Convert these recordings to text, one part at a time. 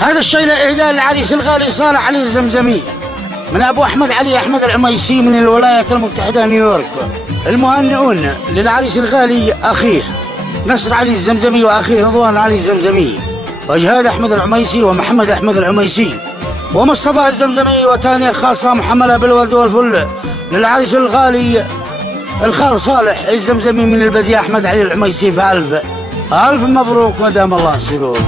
هذا الشيء لإهداء العريس الغالي صالح علي الزمزمي من أبو أحمد علي أحمد العميسي من الولايات المتحدة نيويورك. المهنئون للعريس الغالي أخيه نصر علي الزمزمي وأخيه رضوان علي الزمزمي وجهاد أحمد العميسي ومحمد أحمد العميسي ومصطفى الزمزمي. وتهنئة خاصة محملة بالورد والفل للعريس الغالي الخال صالح الزمزمي من البزي أحمد علي العميسي. فألف ألف مبروك ودام الله السرور.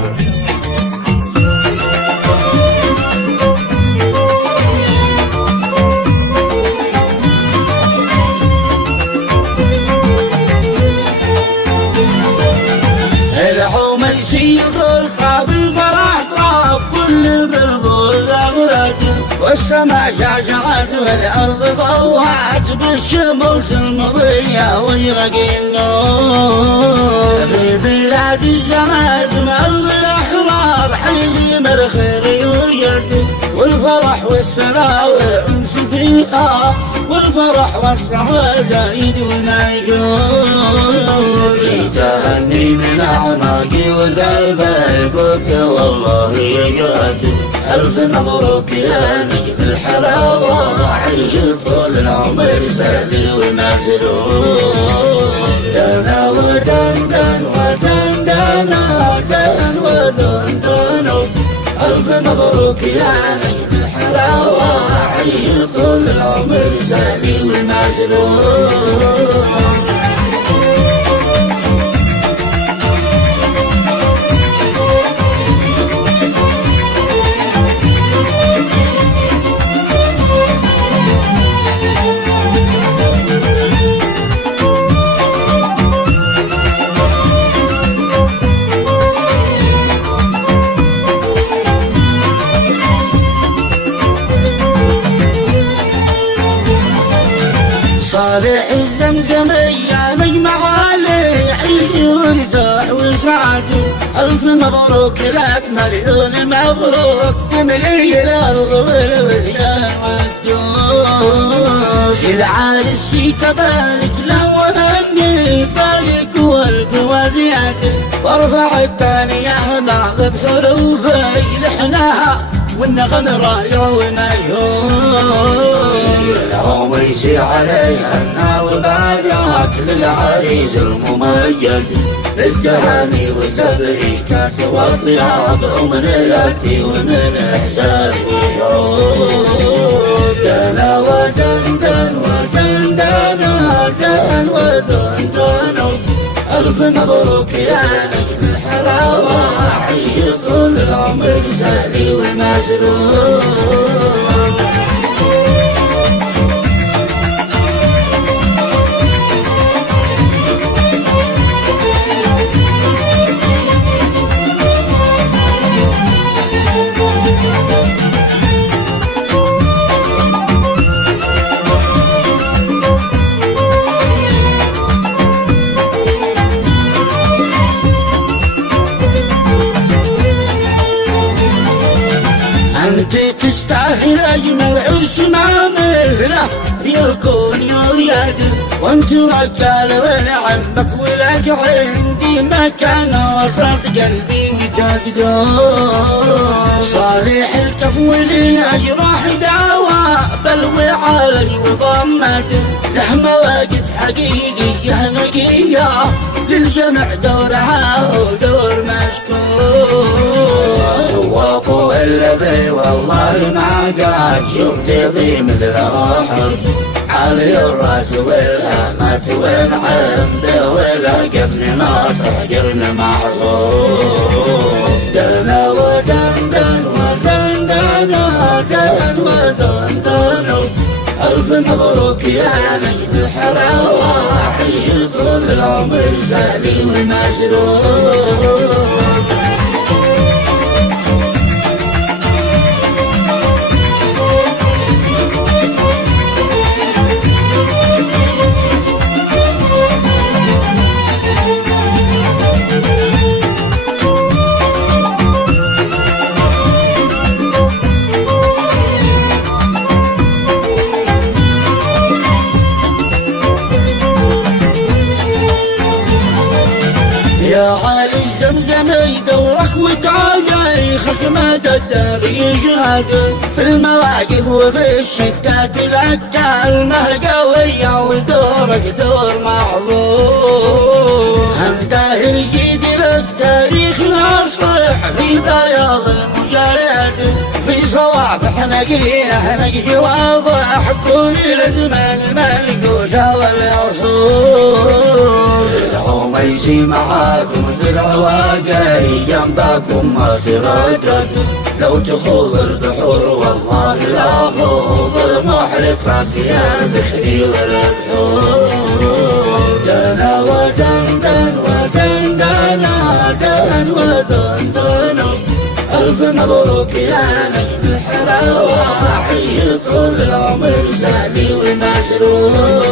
العميسي يطلع بالفرح طاب كل بالفوز أغرد والسماء شاشعت والأرض ضوعت بالشموس المضية ويرقي النور في بلاد الزمازم أرض الأحرار حيث الخير يوجد والفرح والسلام والأنس فيها والفرح وسطها زايد وما يجوز. تهني من أعماقي وقلبي قلت والله يا جاد ألف مبروك يا نجم الحلاوة عيش طول العمر سالي ومسرور. دنا ودندن ودندن دن ودندن ألف مبروك يا نجم الحلاوة عيش طول العمر سالي ومسرور. صالح الزمزمي يا نجم عالي عيش وارتاح وسعد ألف مبروك لك مليون مبروك تملي الأرض والوديان والدود. العريس تبارك له وهني بارك والف وزيادة وارفع الثانية بعض بحروفي لحناها والنغم راية وما يهون. العميسي عليها وبارك للعريس الممجد بالتهاني والتبريكات والطياب ومنياتي ومن احساس وشعور. دنا ودندن ودندن دن ودندن ألف مبروك يا نجم الحلاوة عيش طول العمر سالي ومسرور. انت تستاهل اجمل عرس ما مثله في الكون يا ولاد وانت رجال ولعمك ولك عندي مكان وسط قلبي وتقدر. صالح الكفو للأجراح دواء بلوي علي وضمته له مواقف حقيقية نقية للجمع دورها ودور مشكور. وابو الذي والله ما قد شفت بي مثله حب علي الراس والهامات والعمد والقبن ناطح قرن معصوم. دنا ودندن ودندن دن ودندن ألف مبروك يا نجم الحلاوة عيش طول العمر سالي ومسرور. يا علي الزمزم مدى الدار يشهد في المواقف وفي الشتات لك كلمة قوية ودورك دور محظوظ أنت الجيد للتاريخ ناصح في بياض المجلد في صوابح نقي واضح كل الزمان منقوشة والأصول العميسي معاكم درع واقعي جنبكم ما تردد لو تخوض البحور والله لا خوض المحرقة يا بحري والبحور دنا ودندن ودندن دن ودندن ألف مبروك يا نجم الحلاوة حي طول العمر سالي ومسرور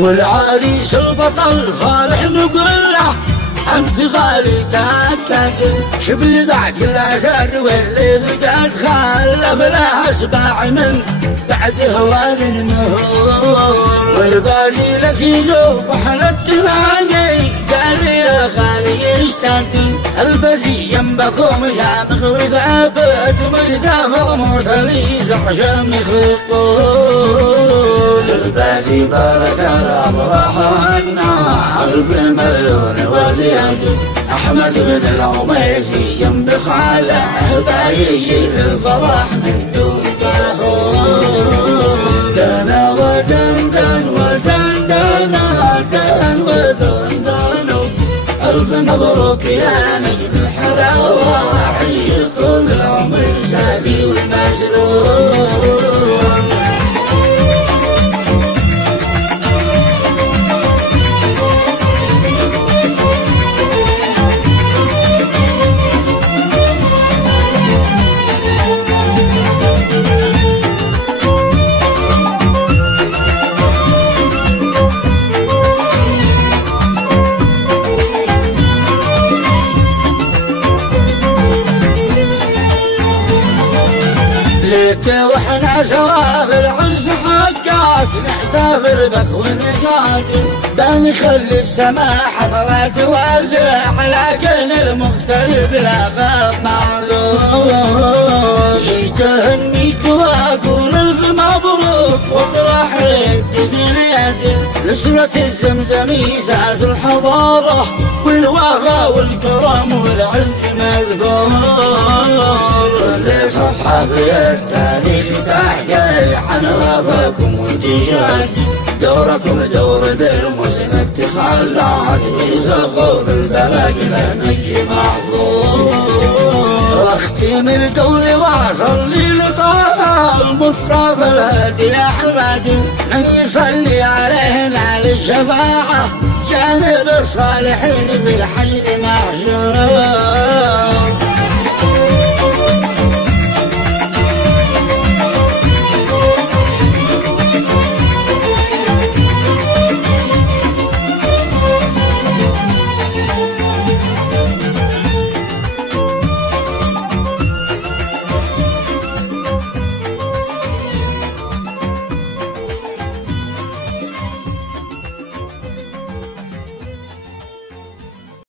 والعريس البطل فرح نقول له انت غالي تاكد شبل ذاك الاسد واللي قد خلف له اسباع من بعد هوال النهور والبازي لك يذوب احلى التفاني قال يا خالي اشتد البزي جنبكم شامخ وثابت مدافع مرسلي زحشم يخطون البازي بارك الامر حنا ألف مليون وزيادة احمد بن العميسي جنب خاله بايجي للفرح من دون كهون دنا ودندن ودندن دن ودندن ألف مبروك يا نجم الحلاوة حي طول العمر سالي ومسرور ليك واحنا سوا في العرس حقك نحتفل بك ونشاط بنخلي السماء حضرات تولع على كل المختلف لا غاب معروف يتهنيك واقول الف مبروك وافرح لك تثير يدك لسرة الزمزمي ساس الحضارة والوفا والكرم والعز مذكور كل صفحة في التاريخ تحكي عن وفاكم وانتشاد دوركم دور بالمسلم تخلعت في صخور البلد لنجي محفوظ واختم القول واصلي لطه المصطفى الهادي احمد من يصلي عليه على الشفاعة جانب الصالحين في الحشد محشور